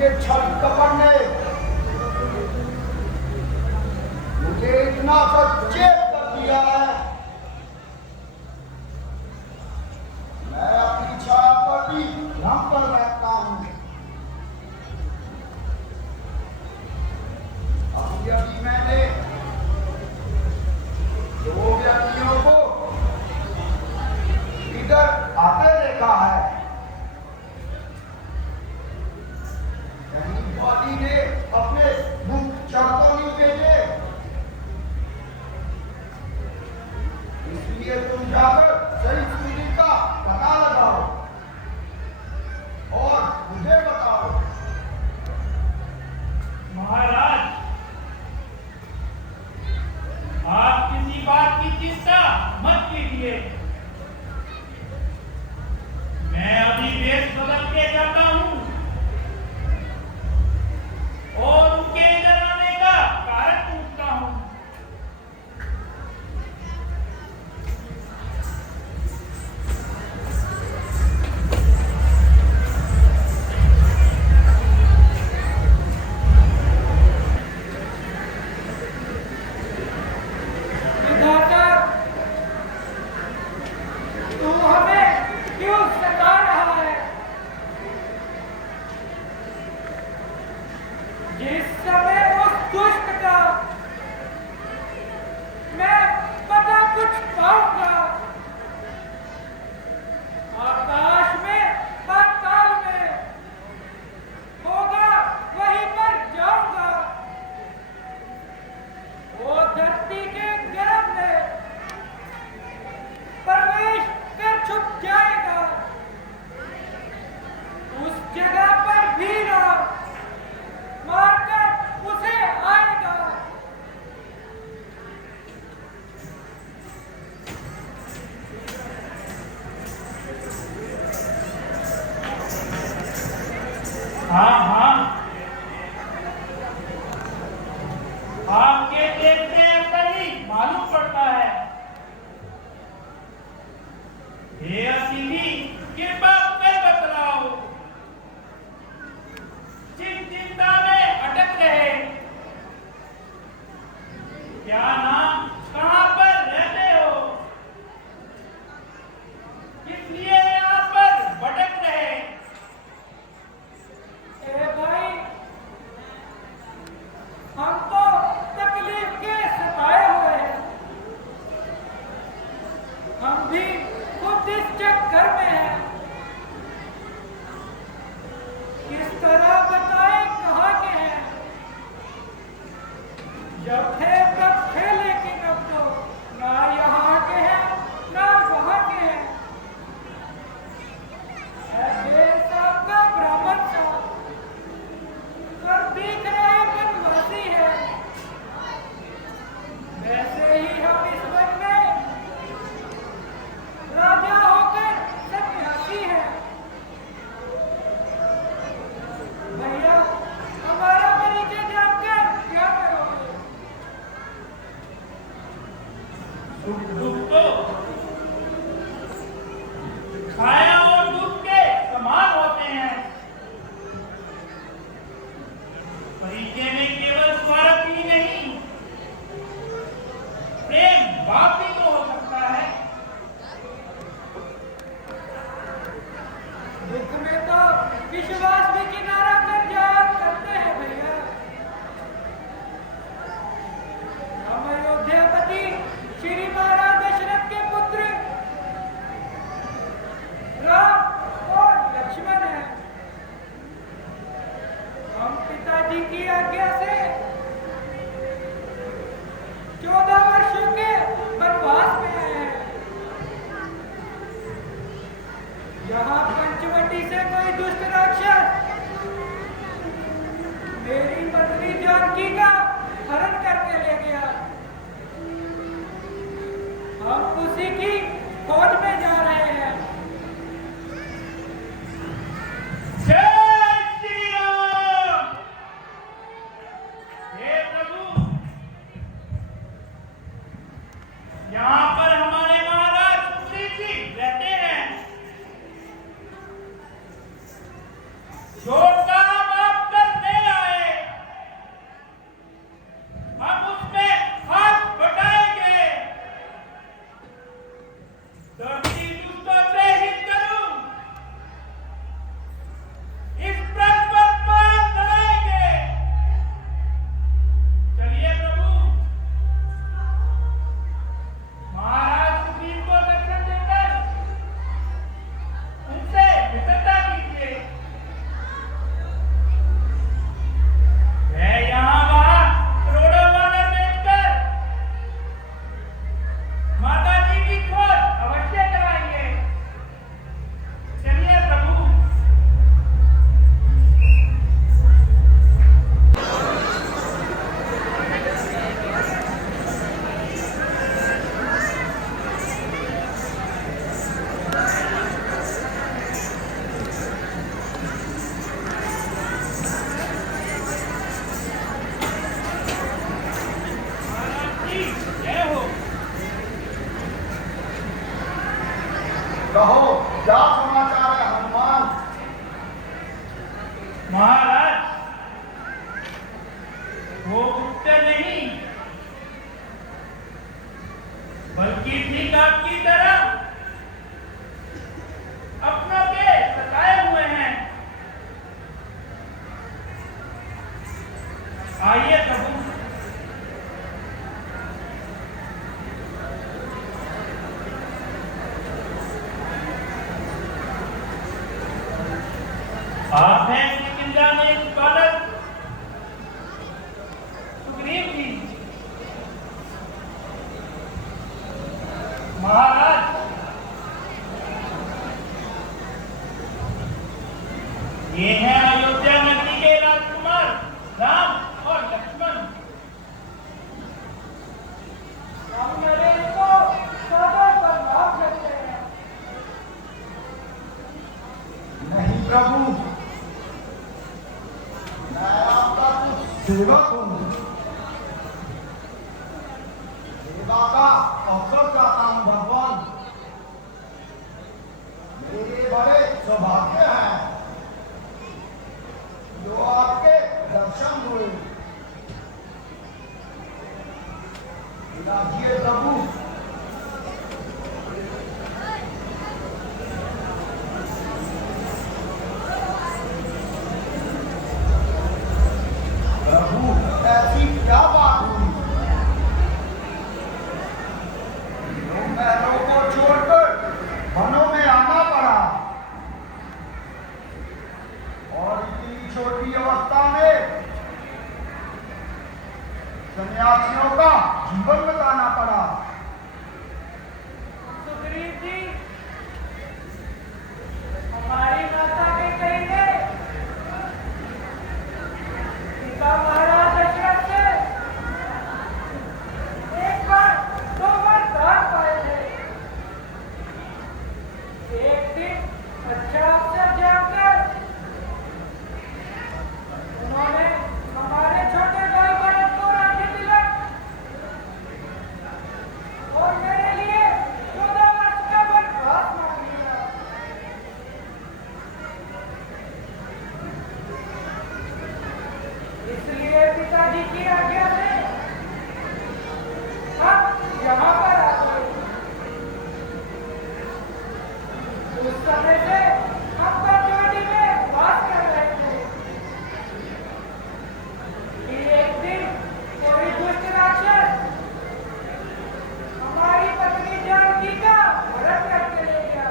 उनके छल कपट ने मुझे इतना सचेत कर दिया है। मैं अपनी छाया पर भी भ्रम कर रहता हूं। अभी अभी मैंने दो व्यक्तियों को इधर आते देखा है। कहीं बॉडी ने अपने गुप्तचर तो नहीं भेजे, इसलिए तुम जाकर सही स्थिति का पता लगाओ और मुझे बताओ। महाराज, आप किसी बात की चिंता मत कीजिए। मैं अभी वेश बदल के जाता हूं और उनके इधर आने का कारण पूछता हूं। हाँ हाँ, आपके देखने अंदर ही मालूम पड़ता है। हे असीमी, कृपा कर बतलाओ, चिंता में अटक रहे, क्या नाम, कहां पर रहते हो, किस लिए यहाँ पर भटक रहे? भाई, हम तो तकलीफ के सताए हुए हैं। हम भी खुद इस चक्कर में हैं। किस तरह बताएं कहाँ के हैं? जब थे तब थे, लेकिन अब तो ना यहाँ के हैं ना वहाँ के हैं। साहब का ब्राह्मण साहब और दिख रहे बनवासी है। वैसे ही हम इस वन में राजा होकर सन्यासी हैं। भैया, हमारा परिचय जानकर क्या करोगे? सुख दुख तो छाया और धूप के समान होते हैं। परिचय में केवल स्वार्थ ही नहीं, प्रेम भाव भी तो हो सकता है। दुख में तो विश्वास भी किनारा कर जाया करते हैं भैया। हम अयोध्यापति श्री महाराज दशरथ के पुत्र राम और लक्ष्मण हैं। हम पिताजी की आज्ञा से 14 वर्षों के वनवास में आए हैं। यहाँ पंचवटी से कोई दुष्ट राक्षस मेरी पत्नी जानकी का हरण करके ले गया। हम उसी की खोज में जा रहे हैं। जय श्री राम। हे प्रभु, यहाँ पर हमारे महाराज सुग्रीव जी रहते हैं। छोटा बाप महाराज, वो गुप्त नहीं, बल्कि ठीक आपकी तरह अपनों के सताए हुए हैं। आइए प्रभु, आप हैं किंजा में बालक सुग्रीव जी। महाराज, ये हैं अयोध्या नगरी के राजकुमार राम और लक्ष्मण। हम नरेश को सदर पर लाभ देते हैं। नहीं प्रभु, मैं आपका कुछ सेवक हूँ। सेवा का अवसर चाहता हूँ भगवान। मेरे बड़े सौभाग्य हैं जो आपके दर्शन हुए। विराजिए प्रभु। प्रभु, ऐसी क्या बात हुई? महलों को छोड़कर वनों में आना पड़ा और इतनी छोटी अवस्था में सन्यासियों का जीवन बताना पड़ा। सुग्रीव जी, हमारी माता के कहेंगे पिता महाराज दशरथ से एक बार दो बार दान पाए थे। एक दिन अच्छा अवसर जानकर उन्होंने हमारे छोटे भाई भरत को राखी तिलक और मेरे लिए 14 वर्ष का वनवास मांग लिया। इसलिए पिताजी की आज्ञा से हम यहाँ पर आ गए। उस समय से हम पंचवटी में वास कर रहे थे कि एक दिन कोई दुष्ट राक्षस हमारी पत्नी जानकी का हरण करके ले गया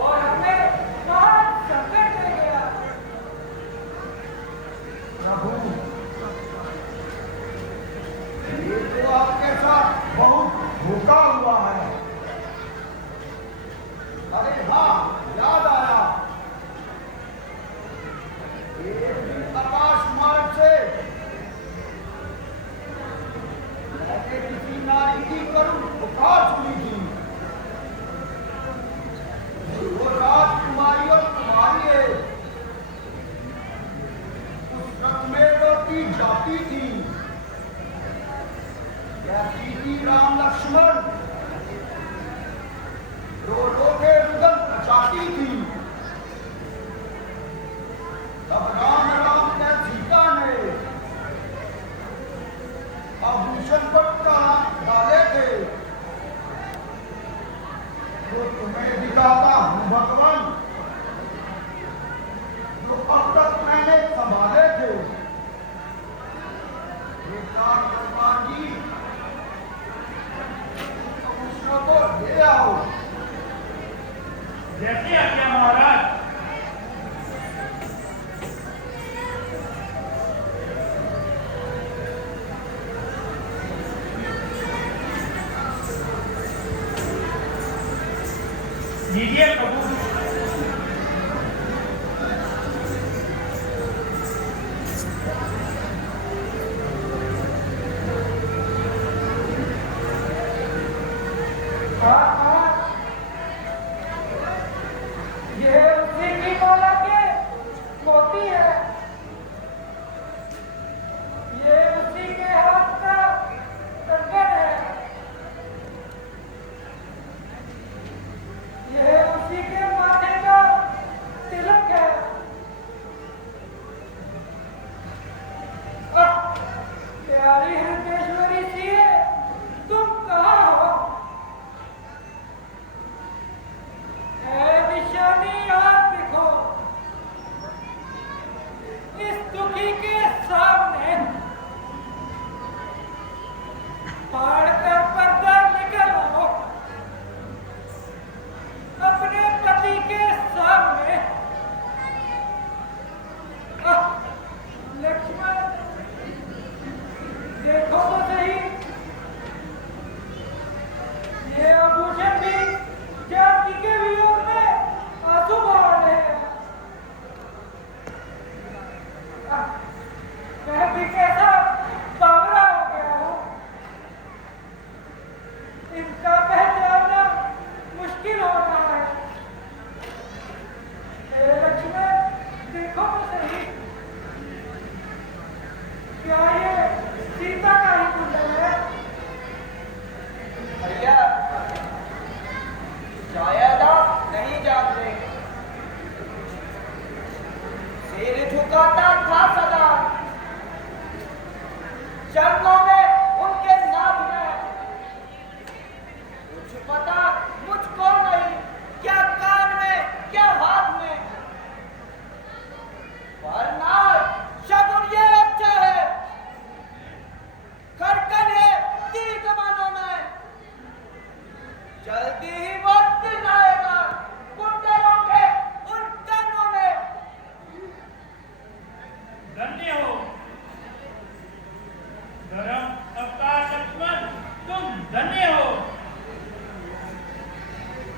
और हमें बहुत संकट दे गया। प्रभु, ये तो आपके साथ बहुत धोखा हुआ है। अरे हाँ, याद आया। एक दिन आकाश मार्ग से मैंने किसी नारी की करुण पुकार सुनी थी। वो राजकुमारी और कुमारी है। उस रथ में रोटी जाती थी। कहती थी राम लक्ष्मण, रो रो के रुदन बचाती थी। तब राम राम के सीता ने आभूषण पर डाले थे। तो तुम्हें दिखाता हूँ भगवान, जो अब तक मैंने संभाले थे। भगवान जी, आभूषणों को ले आओ। जैसे आज्ञा महाराज। लीजिए प्रभु। ये उसी की माला के मोती है। ये उसी के हाथ का कंगन है। ये उसी के माथे का देखो तो सही, क्या ये सीता का ही कुंडल है? भैया शायद आप नहीं जानते, सिर झुकाता था सदा, चरणों में उनके नाम है, कुछ पता मुझको नहीं, क्या कान में क्या हाथ में, वरना शगुन ये अच्छा है, खड़कन है तीर कमानों में, जल्दी ही वो दिन आएगा कुंडलों के उन कानों में। धन्य हो धर्म अवतार लक्ष्मण, तुम धन्य हो।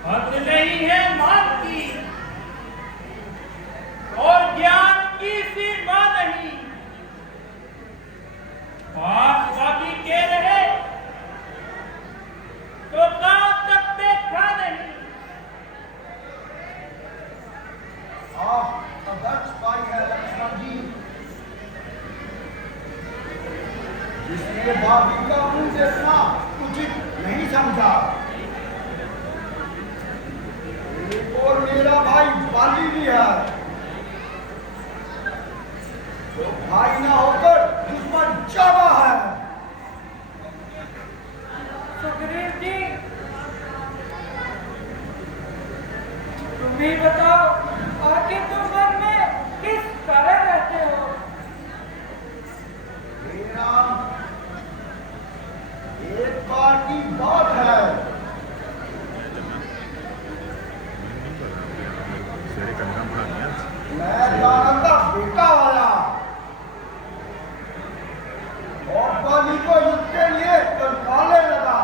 हद नहीं है मान की और ज्ञान की सीमा नहीं, पास कभी के रहे तो गांव तक देखा नहीं। आप अध्यक्ष भाई है लक्ष्मण जी, जिसने भाभी का मुंह देखना उचित नहीं समझा। एक और मेरा भाई बाली भी है, तो भाई ना होकर दुश्मन ज्यादा है। सुग्रीव जी, तुम ही बताओ, आखिर तुम मन में किस तरह रहते हो? हे राम, एक बार की बात है, मैं दानव का बेटा आया और बाली को युद्ध के लिए तलवारें लगा।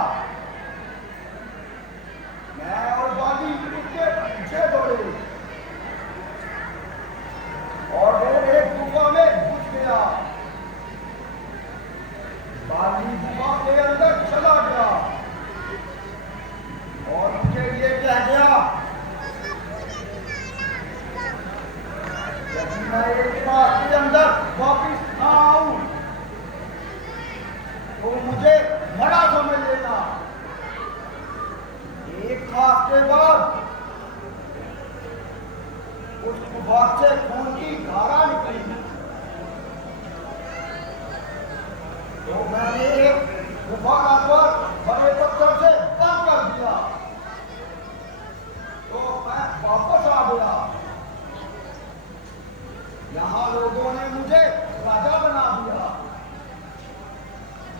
मैं और बाली उसके पीछे दौड़े और वो एक गुफा में घुस गया। बाली गुफा के अंदर चला गया और उसके लिए कह गया, यदि मैं एक माह के अंदर वापिस ना आऊं तो मुझे मरा समझ लेना। एक माह के बाद उस गुफा से खून की धारा निकली, तो मैंने एक गुफा का द्वार बड़े पत्थर से बंद कर दिया, तो मैं वापस आ गया। यहाँ लोगों ने मुझे राजा बना दिया,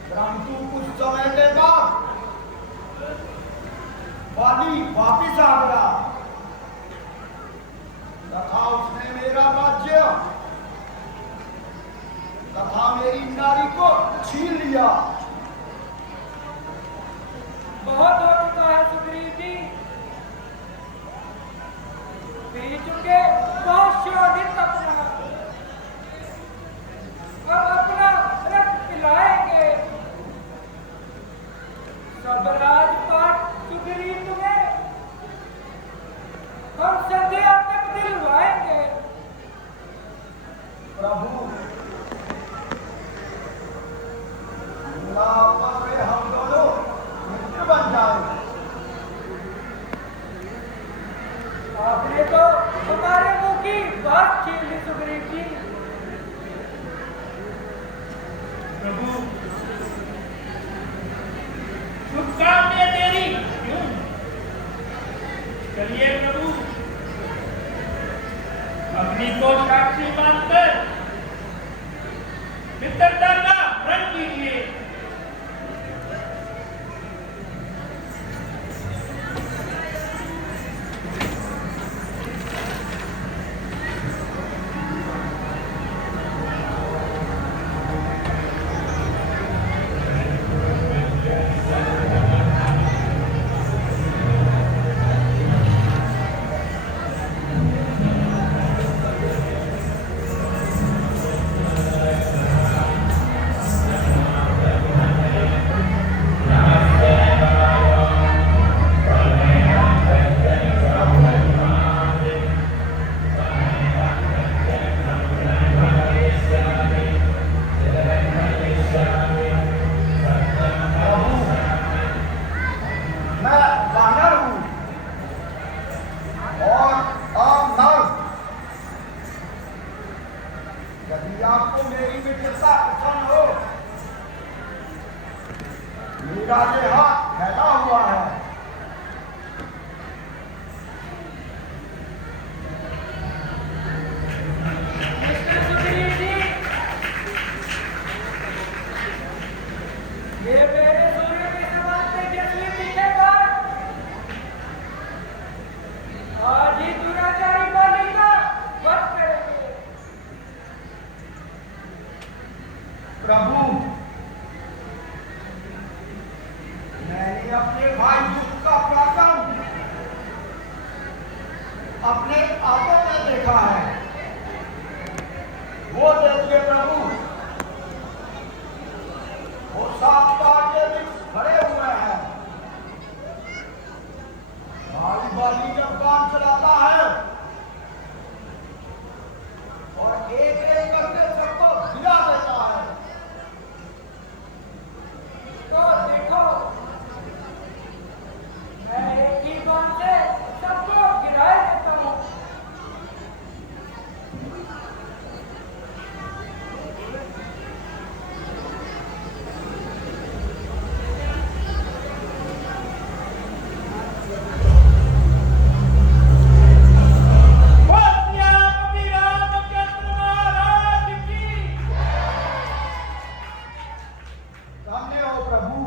परंतु कुछ समय के बाद बाली वापिस आ गया तथा उसने मेरा राज्य तथा मेरी नारी को छीन लिया। बहुत हो चुका है सुग्रीव जी, पी चुके बहुत शोधित अपना, अब अपना रक्त पिलाएंगे। सब राजपाट सुग्रीव तुम्हें हम संध्या तक दिलवाएंगे। प्रभु, मुलापा में हम दोनों मित्र बन जाए। आपने तो हमारे मुंह की बात छीन ली सुग्रीव जी। प्रभु शुभकामनाएं तेरी क्यों? चलिए प्रभु, अग्नि को साक्षी मानकर मित्रता का प्रण कीजिए। मेरी मित्रता प्रसन्न हो। मेरा ये हाथ फैला हुआ है। मिस्टर सुधीर जी, ये मेरे सूर्य के समान तेजस्वी दिखेगा। आज ही दुराचारी बाली का वध करेंगे। प्रभु, मैंने अपने भाई युग का पराक्रम अपने आंखों में देखा है। वो देखिए प्रभु, वो सात पार के वृक्ष खड़े हुए हैं। भाई बाली जब बाण चलाता है और एक एक करके सबको गिरा देता है। तो देखो, मैं एक ही बाण से सबको गिरा देता हूँ। बोलिए कवि रामचंद्र महाराज की। धन्य हो प्रभु,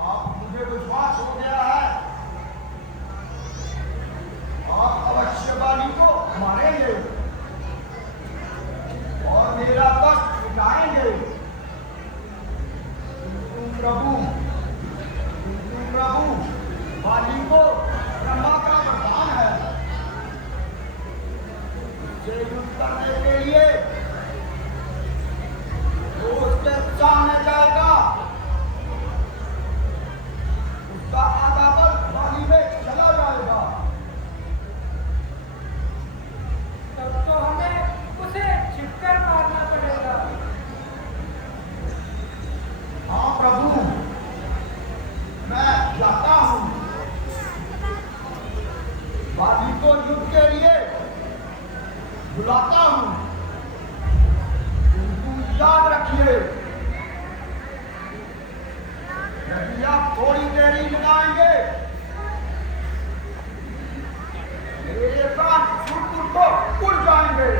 आप मुझे विश्वास हो गया है। आप अवश्य बाली को मारेंगे और मेरा कष्ट मिटाएंगे। किंतु प्रभु, बाली को ब्रह्मा का वरदान है। उससे युद्ध करने के लिए जो उसके सामने जाएगा, उसका आधा बल बाली में चला जाएगा। तब तो हमें उसे छिपकर मारना पड़ेगा। हाँ प्रभु, मैं जाता हूँ। बाली को युद्ध के लिए बुलाता हूँ। किंतु याद रखिए, यदि आप थोड़ी देरी लगाएंगे, मेरे प्राण फुट फुट को उड़ जाएंगे।